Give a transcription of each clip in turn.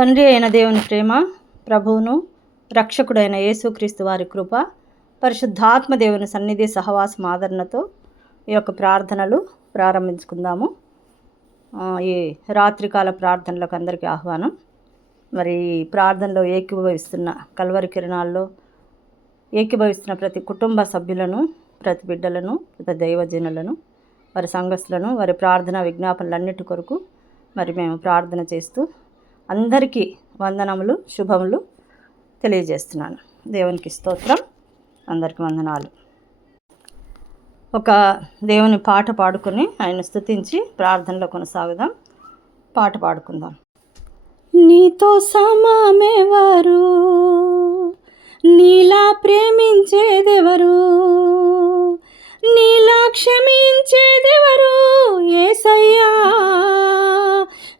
తండ్రి అయిన దేవుని ప్రేమ ప్రభువును రక్షకుడైన యేసుక్రీస్తు వారి కృప పరిశుద్ధాత్మ దేవుని సన్నిధి సహవాసం ఆదరణతో ఈ యొక్క ప్రార్థనలు ప్రారంభించుకుందాము. ఈ రాత్రికాల ప్రార్థనలకు అందరికీ ఆహ్వానం. మరి ప్రార్థనలో ఏకీభవిస్తున్న కల్వరి కిరణాల్లో ఏకీభవిస్తున్న ప్రతి కుటుంబ సభ్యులను ప్రతి బిడ్డలను ప్రతి దైవజనులను వారి సంఘస్థులను వారి ప్రార్థన విజ్ఞాపనలన్నిటి కొరకు మరి మేము ప్రార్థన చేస్తూ అందరికీ వందనములు శుభములు తెలియజేస్తున్నాను. దేవునికి స్తోత్రం. అందరికీ వందనాలు. ఒక దేవుని పాట పాడుకొని ఆయన స్థుతించి ప్రార్థనలో కొనసాగుదాం. పాట పాడుకుందాం. నీతో సమమెవరు? నీలా ప్రేమించేదెవరు? నీలా క్షమించేదెవరు? ఏసయ్యా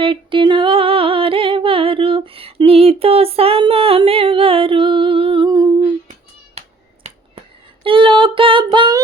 పెట్టిన వారెవరు? నీతో సమమెవరు? లోక బంగారము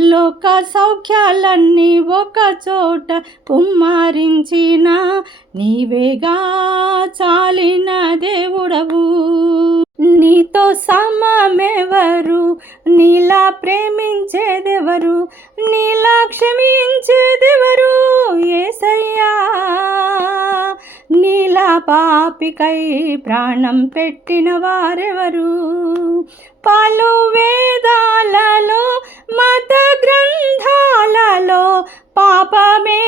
లోక సౌఖ్యాలన్నీ ఒక చోట పుమ్మారించిన నీవేగా చాలిన దేవుడవు. నీతో సమమెవరు? నీలా ప్రేమించేదెవరు? నీలా క్షమించేదెవరు? ఏసయ్యా! నీలా పాపికై ప్రాణం పెట్టిన వారెవరు? పలు వేదాలలో நாமே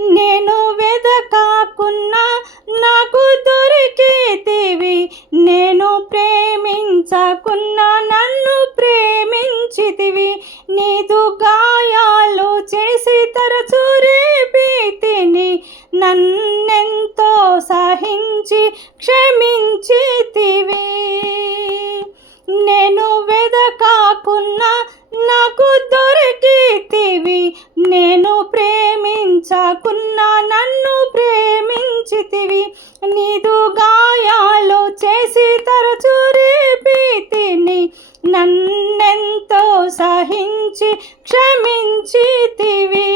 నేను వెదకాకున్నా నాకు దొరికేతివి. నేను ప్రేమించకున్నా నన్ను ప్రేమించితివి. నీదుగా సహించి క్షమించితివి.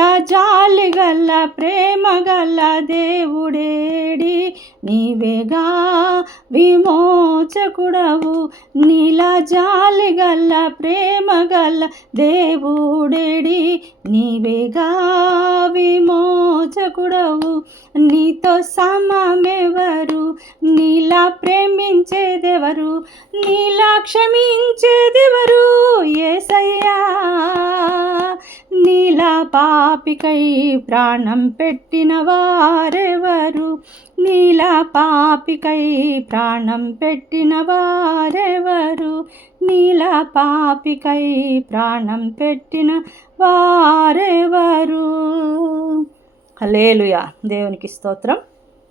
నీలా జాలి గల్ల ప్రేమ గల్ల దేవుడేడి. నీవేగా విమోచకుడవు నీలా జాలి గల్ల ప్రేమ గల్ల దేవుడేడి. నీవేగా విమోచకుడవు నీతో సమమెవరు నీలా ప్రేమించేదెవరు నీలా క్షమించేదెవరు? ఏసయ్యా పాపికై ప్రాణం పెట్టిన వారెవరు? నీల పాపికై ప్రాణం పెట్టిన వారెవరు? నీల పాపికై ప్రాణం పెట్టిన వారెవరు? హలేలుయా దేవునికి స్తోత్రం.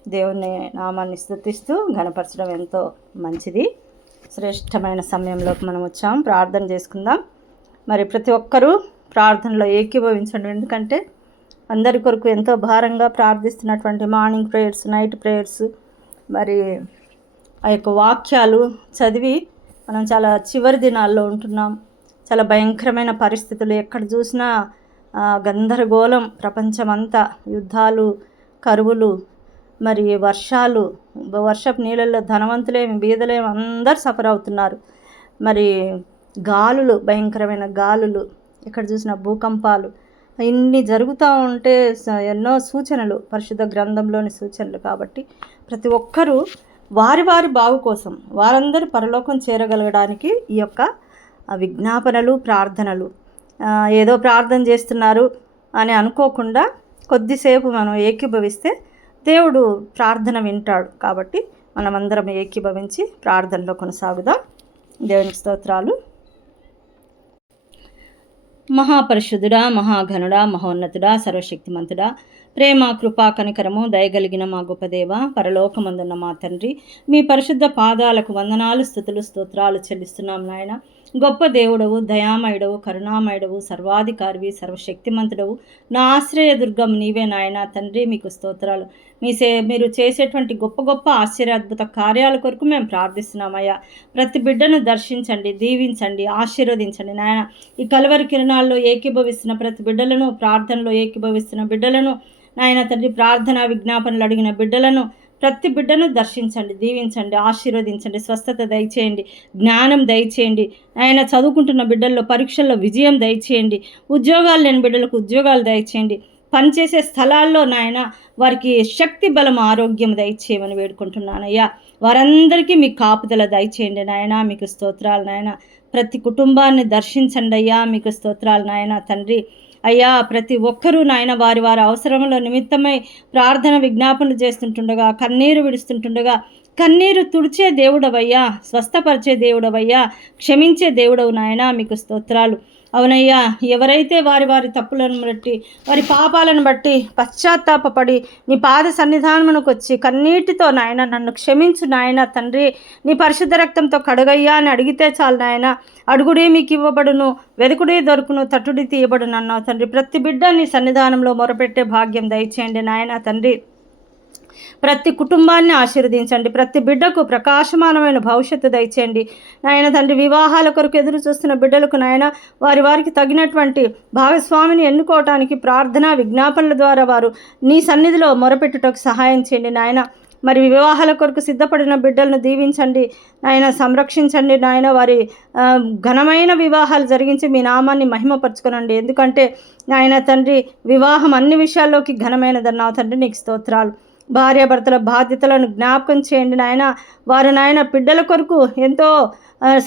దేవుని నామాన్ని స్థుతిస్తూ గణపరచడం ఎంతో మంచిది. శ్రేష్టమైన సమయంలోకి మనం వచ్చాం. ప్రార్థన చేసుకుందాం. మరి ప్రతి ఒక్కరూ ప్రార్థనలో ఏకీభవించండి. ఎందుకంటే అందరి కొరకు ఎంతో భారంగా ప్రార్థిస్తున్నటువంటి మార్నింగ్ ప్రేయర్స్ నైట్ ప్రేయర్స్ మరి ఆ యొక్క వాక్యాలు చదివి మనం చాలా చివరి దినాల్లో ఉంటున్నాం. చాలా భయంకరమైన పరిస్థితులు ఎక్కడ చూసినా గందరగోళం ప్రపంచమంతా యుద్ధాలు కరువులు మరి వర్షాలు వర్షపు నీళ్ళల్లో ధనవంతులేమి బీదలేమి అందరు సఫర్ అవుతున్నారు. మరి గాలులు భయంకరమైన గాలులు ఎక్కడ చూసిన భూకంపాలు. ఇన్ని జరుగుతూ ఉంటే ఎన్నో సూచనలు పరిశుద్ధ గ్రంథంలోని సూచనలు కాబట్టి ప్రతి ఒక్కరూ వారి వారి బాగు కోసం వారందరూ పరలోకం చేరగలగడానికి ఈ యొక్క విజ్ఞాపనలు ప్రార్థనలు. ఏదో ప్రార్థన చేస్తున్నారు అని అనుకోకుండా కొద్దిసేపు మనం ఏకీభవిస్తే దేవుడు ప్రార్థన వింటాడు కాబట్టి మనమందరం ఏకీభవించి ప్రార్థనలో కొనసాగుదాం. దేవునికి స్తోత్రాలు. మహాపరిశుద్ధుడా మహాఘనుడా మహోన్నతుడా సర్వశక్తిమంతుడా. ప్రేమ కృపా కనికరము దయగలిగిన మా గొప్పదేవ పరలోకమందున్న మా తండ్రి. మీ పరిశుద్ధ పాదాలకు వందనాలు స్థుతులు స్తోత్రాలు చెల్లిస్తున్నాం నాయన. గొప్ప దేవుడవు దయామయుడవు కరుణామయుడవు సర్వాధికారివి సర్వశక్తిమంతుడవు. నా ఆశ్రయదుర్గం నీవే నాయన తండ్రి మీకు స్తోత్రాలు. మీ సే మీరు చేసేటువంటి గొప్ప గొప్ప ఆశ్చర్యాద్భుత కార్యాల కొరకు మేము ప్రార్థిస్తున్నామయ్యా. ప్రతి బిడ్డను దర్శించండి దీవించండి ఆశీర్వదించండి నాయన. ఈ కలవరి కిరణాల్లో ఏకీభవిస్తున్న ప్రతి బిడ్డలను ప్రార్థనలో ఏకీభవిస్తున్న బిడ్డలను నాయన తండ్రి ప్రార్థన విజ్ఞాపనలు అడిగిన బిడ్డలను ప్రతి బిడ్డను దర్శించండి దీవించండి ఆశీర్వదించండి స్వస్థత దయచేయండి జ్ఞానం దయచేయండి. ఆయన చదువుకుంటున్న బిడ్డల్లో పరీక్షల్లో విజయం దయచేయండి. ఉద్యోగాలు లేని బిడ్డలకు ఉద్యోగాలు దయచేయండి. పనిచేసే స్థలాల్లో నాయన వారికి శక్తి బలం ఆరోగ్యం దయచేయమని వేడుకుంటున్నానయ్యా. వారందరికీ మీ కాపుదల దయచేయండి నాయన. మీకు స్తోత్రాలు నాయన. ప్రతి కుటుంబాన్ని దర్శించండి అయ్యా. మీకు స్తోత్రాలు నాయన. తండ్రి అయ్యా ప్రతి ఒక్కరూ నాయన వారి వారి అవసరముల నిమిత్తమై ప్రార్థన విజ్ఞాపనలు చేస్తుంటుండగా కన్నీరు విడుస్తుంటుండగా కన్నీరు తుడిచే దేవుడవయ్యా స్వస్థపరిచే దేవుడవయ్యా క్షమించే దేవుడవు నాయన మీకు స్తోత్రాలు. అవునయ్యా ఎవరైతే వారి వారి తప్పులను బట్టి వారి పాపాలను బట్టి పశ్చాత్తాపపడి నీ పాద సన్నిధానమునకు వచ్చి కన్నీటితో నాయన నన్ను క్షమించు నాయన తండ్రి నీ పరిశుద్ధ రక్తంతో కడుగయ్యా అని అడిగితే చాలు నాయన. అడుగుడే మీకు ఇవ్వబడును వెదుకుడే దొరుకును తట్టుడి తీయబడును అన్నావు తండ్రి. ప్రతి బిడ్డ నీ సన్నిధానంలో మొరపెట్టే భాగ్యం దయచేయండి నాయన తండ్రి. ప్రతి కుటుంబాన్ని ఆశీర్వదించండి. ప్రతి బిడ్డకు ప్రకాశమానమైన భవిష్యత్తు దయచేయండి. నాయన తండ్రి వివాహాల కొరకు ఎదురు చూస్తున్న బిడ్డలకు నాయన వారి వారికి తగినటువంటి భాగస్వామిని ఎన్నుకోవటానికి ప్రార్థన విజ్ఞాపనల ద్వారా వారు నీ సన్నిధిలో మొరపెట్టుటకు సహాయం చేయండి నాయన. మరి వివాహాల కొరకు సిద్ధపడిన బిడ్డలను దీవించండి. నాయన సంరక్షించండి నాయన వారి ఘనమైన వివాహాలు జరిగించి మీ నామాన్ని మహిమపరచుకునండి. ఎందుకంటే నాయన తండ్రి వివాహం అన్ని విషయాల్లోకి ఘనమైనదన్నావు తండ్రి నీకు స్తోత్రాలు. భార్యాభర్తల బాధ్యతలను జ్ఞాపకం చేయండి నాయన. వారు నాయన బిడ్డల కొరకు ఎంతో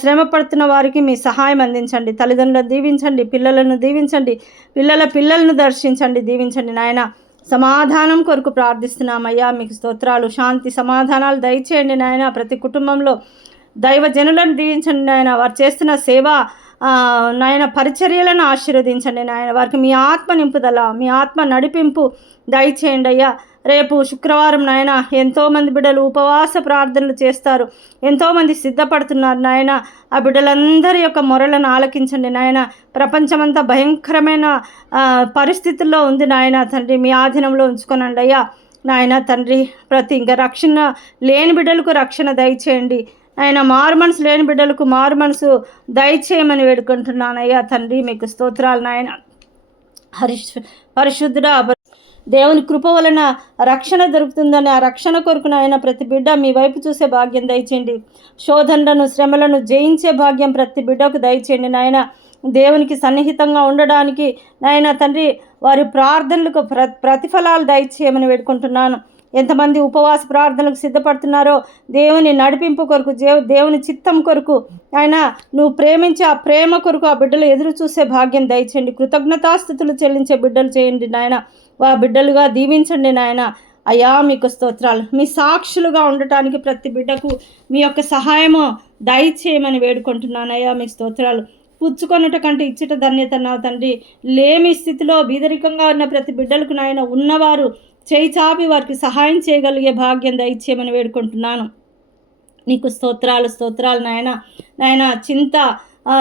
శ్రమ పడుతున్న వారికి మీ సహాయం అందించండి. తల్లిదండ్రులను దీవించండి పిల్లలను దీవించండి పిల్లల పిల్లలను దర్శించండి దీవించండి నాయన. సమాధానం కొరకు ప్రార్థిస్తున్నామయ్యా. మీకు స్తోత్రాలు శాంతి సమాధానాలు దయచేయండి నాయన. ప్రతి కుటుంబంలో దైవ జనులను దీవించండి నాయన. వారు చేస్తున్న సేవ నాయన పరిచర్యలను ఆశీర్వదించండి నాయన. వారికి మీ ఆత్మ నింపుదల మీ ఆత్మ నడిపింపు దయచేయండి అయ్యా. రేపు శుక్రవారం నాయన ఎంతోమంది బిడ్డలు ఉపవాస ప్రార్థనలు చేస్తారు. ఎంతోమంది సిద్ధపడుతున్నారు నాయన. ఆ బిడ్డలందరి యొక్క మొరలను ఆలకించండి నాయన. ప్రపంచమంతా భయంకరమైన పరిస్థితుల్లో ఉంది నాయన. తండ్రి మీ ఆధీనంలో ఉంచుకోనండి అయ్యా. నాయన తండ్రి ప్రతి ఇంకా రక్షణ లేని బిడ్డలకు రక్షణ దయచేయండి. ఆయన మారు మనసు లేని బిడ్డలకు మారు మనసు దయచేయమని వేడుకుంటున్నానయ్యా తండ్రి. మీకు స్తోత్రాలు నాయన. హరిష్ పరిశుద్ధుడా దేవుని కృప వలన రక్షణ దొరుకుతుందని ఆ రక్షణ కొరకు నాయన ప్రతి బిడ్డ మీ వైపు చూసే భాగ్యం దయచేయండి. శోధనలను శ్రమలను జయించే భాగ్యం ప్రతి బిడ్డకు దయచేయండి. నాయన దేవునికి సన్నిహితంగా ఉండడానికి నాయన తండ్రి వారి ప్రార్థనలకు ప్ర ప్రతిఫలాలు దయచేయమని వేడుకుంటున్నాను. ఎంతమంది ఉపవాస ప్రార్థనలకు సిద్ధపడుతున్నారో దేవుని నడిపింపు కొరకు దేవు దేవుని చిత్తం కొరకు. ఆయన నువ్వు ప్రేమించే ఆ ప్రేమ కొరకు ఆ బిడ్డలు ఎదురు చూసే భాగ్యం దయచేయండి. కృతజ్ఞతాస్థుతులు చెల్లించే బిడ్డలు చేయండి నాయన. వా బిడ్డలుగా దీవించండి నాయన. అయ్యా మీకు స్తోత్రాలు. మీ సాక్షులుగా ఉండటానికి ప్రతి బిడ్డకు మీ యొక్క సహాయము దయచేయమని వేడుకుంటున్నాను అయ్యా మీకు స్తోత్రాలు. పుచ్చుకొనుట కంటే ఇచ్చట ధన్యత నా తండ్రి. లేమి స్థితిలో బీదరికంగా ఉన్న ప్రతి బిడ్డలకు నాయన ఉన్నవారు చేయి చాపి వారికి సహాయం చేయగలిగే భాగ్యం దయచేయమని వేడుకుంటున్నాను. నీకు స్తోత్రాలు స్తోత్రాలు నాయన. నాయన చింత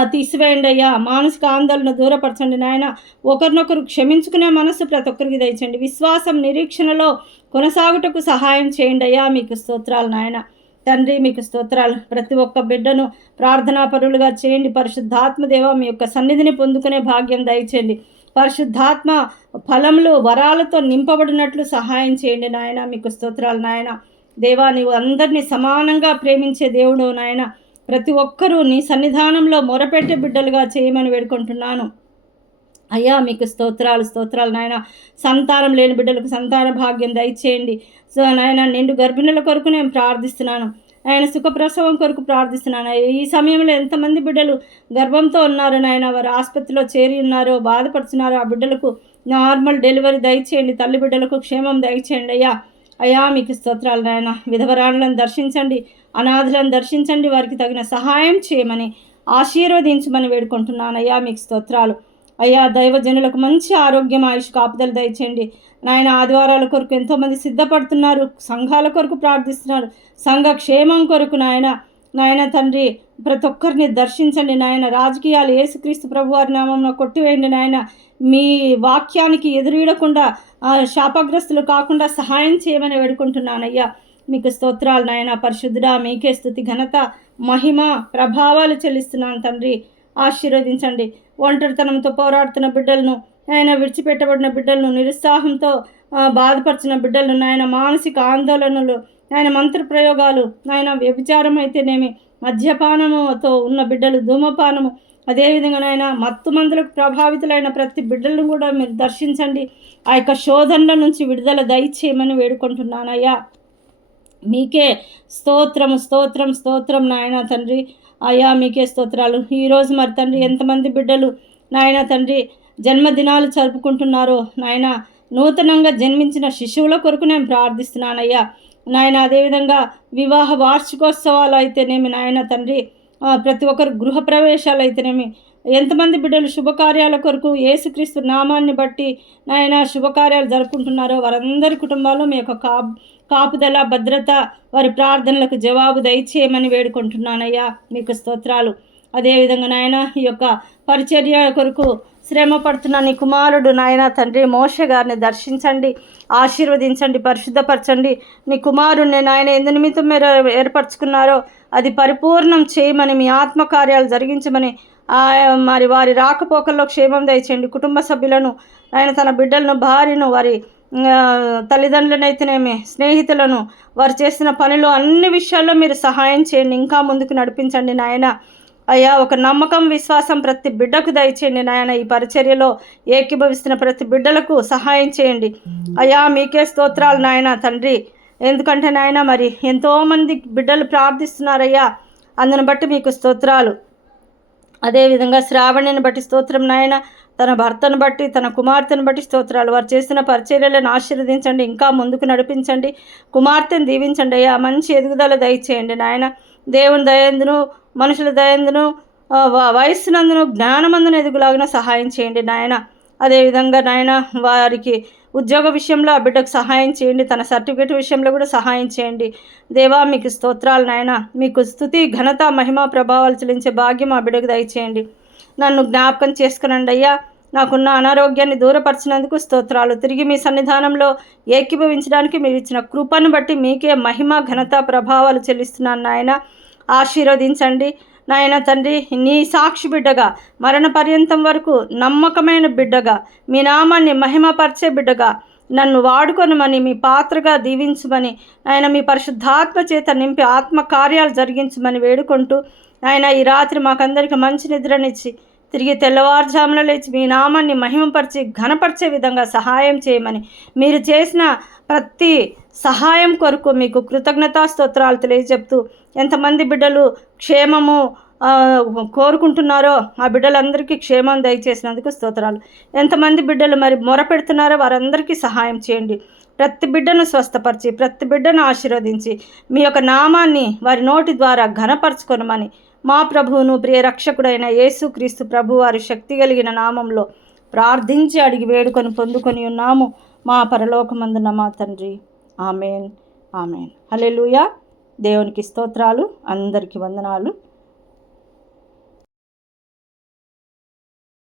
తీసివేయండి అయ్యా. మానసిక ఆందోళన దూరపరచండి నాయన. ఒకరినొకరు క్షమించుకునే మనసు ప్రతి ఒక్కరికి దయచండి విశ్వాసం నిరీక్షణలో కొనసాగుటకు సహాయం చేయండి అయ్యా. మీకు స్తోత్రాలు నాయన. తండ్రి మీకు స్తోత్రాలు. ప్రతి ఒక్క బిడ్డను ప్రార్థనా పరులుగా చేయండి. పరిశుద్ధాత్మదేవ మీ యొక్క సన్నిధిని పొందుకునే భాగ్యం దయచేయండి. పరిశుద్ధాత్మ ఫలములు వరాలతో నింపబడినట్లు సహాయం చేయండి నాయన. మీకు స్తోత్రాలు నాయన. దేవా నీవు అందరినీ సమానంగా ప్రేమించే దేవుడు నాయన. ప్రతి ఒక్కరూ నీ సన్నిధానంలో మొరపెట్టే బిడ్డలుగా చేయమని వేడుకుంటున్నాను. అయ్యా మీకు స్తోత్రాలు స్తోత్రాలు నాయన. సంతానం లేని బిడ్డలకు సంతాన భాగ్యం దయచేయండి. సో నాయన నిండు గర్భిణుల కొరకు నేను ప్రార్థిస్తున్నాను. ఆయన సుఖప్రసవం కొరకు ప్రార్థిస్తున్నాను. ఈ సమయంలో ఎంతమంది బిడ్డలు గర్భంతో ఉన్నారు నాయన? వారు ఆసుపత్రిలో చేరి ఉన్నారో బాధపడుతున్నారో ఆ బిడ్డలకు నార్మల్ డెలివరీ దయచేయండి. తల్లి బిడ్డలకు క్షేమం దయచేయండి అయ్యా. అయ్యా మీకు స్తోత్రాలు నాయన. విధవరాణులను దర్శించండి అనాథులను దర్శించండి. వారికి తగిన సహాయం చేయమని ఆశీర్వదించమని వేడుకుంటున్నాను అయ్యా. మీకు స్తోత్రాలు. అయ్యా దైవజనులకు మంచి ఆరోగ్యం ఆయుష్ కాపుదలు దయచేయండి. నాయన ఆదివారాల కొరకు ఎంతోమంది సిద్ధపడుతున్నారు సంఘాల కొరకు ప్రార్థిస్తున్నారు సంఘ క్షేమం కొరకు నాయన. నాయన తండ్రి ప్రతి ఒక్కరిని దర్శించండి నాయన. రాజకీయాలు ఏసుక్రీస్తు ప్రభు వారి నామంలో కొట్టివేయండి నాయన. మీ వాక్యానికి ఎదురీడకుండా శాపగ్రస్తులు కాకుండా సహాయం చేయమని వేడుకుంటున్నానయ్యా. మీకు స్తోత్రాలు నాయన. పరిశుద్ధుడా మీకే స్థుతి ఘనత మహిమ ప్రభావాలు చెల్లిస్తున్నాను తండ్రి. ఆశీర్వదించండి. ఒంటరితనంతో పోరాడుతున్న బిడ్డలను ఆయన విడిచిపెట్టబడిన బిడ్డలను నిరుత్సాహంతో బాధపరిచిన బిడ్డలను నాయన మానసిక ఆందోళనలు ఆయన మంత్ర ప్రయోగాలు ఆయన వ్యభిచారం అయితేనేమి మద్యపానముతో ఉన్న బిడ్డలు ధూమపానము అదేవిధంగా నాయన మత్తు మందులకు ప్రభావితులైన ప్రతి బిడ్డలను కూడా మీరు దర్శించండి. ఆ యొక్క శోధనల నుంచి విడుదల దయచేయమని వేడుకుంటున్నానయ్యా. మీకే స్తోత్రం స్తోత్రం స్తోత్రం నాయన తండ్రి. అయ్యా మీకే స్తోత్రాలు. ఈరోజు మరి తండ్రి ఎంతమంది బిడ్డలు నాయన తండ్రి జన్మదినాలు జరుపుకుంటున్నారో నాయన నూతనంగా జన్మించిన శిశువుల కొరకు నేను ప్రార్థిస్తున్నానయ్యా. నాయన అదేవిధంగా వివాహ వార్షికోత్సవాలు అయితేనేమి నాయన తండ్రి ప్రతి ఒక్కరు గృహప్రవేశాలు అయితేనేమి ఎంతమంది బిడ్డలు శుభకార్యాల కొరకు ఏసుక్రీస్తు నామాన్ని బట్టి నాయన శుభకార్యాలు జరుపుకుంటున్నారో వారందరి కుటుంబాల్లో మీ యొక్క కా కాపుదల భద్రత వారి ప్రార్థనలకు జవాబు దయచేయమని వేడుకుంటున్నానయ్యా. మీకు స్తోత్రాలు. అదేవిధంగా నాయన ఈ యొక్క పరిచర్య కొరకు శ్రమ పడుతున్న నీ కుమారుడు నాయన తండ్రి మోష గారిని దర్శించండి ఆశీర్వదించండి పరిశుద్ధపరచండి. నీ కుమారుడిని నాయన ఎందు నిమిత్తం మీరు ఏర్పరచుకున్నారో అది పరిపూర్ణం చేయమని మీ ఆత్మకార్యాలు జరిగించమని మరి వారి రాకపోకల్లో క్షేమం దయచేయండి. కుటుంబ సభ్యులను ఆయన తన బిడ్డలను భార్యను వారి తల్లిదండ్రులనైతేనేమి స్నేహితులను వారు చేసిన పనులు అన్ని విషయాల్లో మీరు సహాయం చేయండి ఇంకా ముందుకు నడిపించండి నాయన. అయ్యా ఒక నమ్మకం విశ్వాసం ప్రతి బిడ్డకు దయచేయండి నాయన. ఈ పరిచర్యలో ఏకీభవిస్తున్న ప్రతి బిడ్డలకు సహాయం చేయండి. అయ్యా మీకే స్తోత్రాలు నాయన తండ్రి. ఎందుకంటే నాయన మరి ఎంతోమంది బిడ్డలు ప్రార్థిస్తున్నారయ్యా అందును బట్టి మీకు స్తోత్రాలు. అదేవిధంగా శ్రావణిని బట్టి స్తోత్రం నాయన. తన భర్తను బట్టి తన కుమార్తెను బట్టి స్తోత్రాలు. వారు చేసిన పరిచర్యలను ఆశీర్వదించండి ఇంకా ముందుకు నడిపించండి. కుమార్తెను దీవించండి అయ్యా మంచి ఎదుగుదల దయచేయండి నాయన. దేవుని దయందును మనుషుల దయందును వయస్సునందును జ్ఞానమందును ఎదుగులాగిన సహాయం చేయండి నాయన. అదేవిధంగా నాయన వారికి ఉద్యోగ విషయంలో ఆ బిడ్డకు సహాయం చేయండి తన సర్టిఫికేట్ విషయంలో కూడా సహాయం చేయండి. దేవా మీకు స్తోత్రాలు నాయన. మీకు స్థుతి ఘనత మహిమ ప్రభావాలు చెల్లించే భాగ్యం ఆ బిడ్డకు దయచేయండి. నన్ను జ్ఞాపకం చేసుకునండి అయ్యా. నాకున్న అనారోగ్యాన్ని దూరపరిచినందుకు స్తోత్రాలు. తిరిగి మీ సన్నిధానంలో ఏకీభవించడానికి మీరు ఇచ్చిన కృపను బట్టి మీకే మహిమ ఘనత ప్రభావాలు చెల్లిస్తున్నాను నాయన. ఆశీర్వదించండి. నాయన తండ్రి నీ సాక్షి బిడ్డగా మరణ పర్యంతం వరకు నమ్మకమైన బిడ్డగా మీ నామాన్ని మహిమపరిచే బిడ్డగా నన్ను వాడుకొనమని మీ పాత్రగా దీవించమని ఆయన మీ పరిశుద్ధాత్మ చేత నింపి ఆత్మ కార్యాలు జరిగించమని వేడుకుంటూ ఆయన ఈ రాత్రి మాకందరికి మంచి నిద్రనిచ్చి తిరిగి తెల్లవారుజామున లేచి మీ నామాన్ని మహిమపరిచి ఘనపరిచే విధంగా సహాయం చేయమని. మీరు చేసిన ప్రతి సహాయం కొరకు మీకు కృతజ్ఞతా స్తోత్రాలు తెలియజెప్తూ ఎంతమంది బిడ్డలు క్షేమము కోరుకుంటున్నారో ఆ బిడ్డలందరికీ క్షేమం దయచేసినందుకు స్తోత్రాలు. ఎంతమంది బిడ్డలు మరి మొరపెడుతున్నారో వారందరికీ సహాయం చేయండి. ప్రతి బిడ్డను స్వస్థపరిచి ప్రతి బిడ్డను ఆశీర్వదించి మీ యొక్క నామాన్ని వారి నోటి ద్వారా ఘనపరచుకొనమని మా ప్రభువును ప్రియ రక్షకుడైన యేసుక్రీస్తు ప్రభువారి శక్తి కలిగిన నామంలో ప్రార్థించి అడిగి వేడుకొని పొందుకొని ఉన్నాము. మా పరలోకమందున మా తండ్రి. ఆమెన్. ఆమెన్. హల్లెలూయా. దేవునికి స్తోత్రాలు. అందరికీ వందనాలు.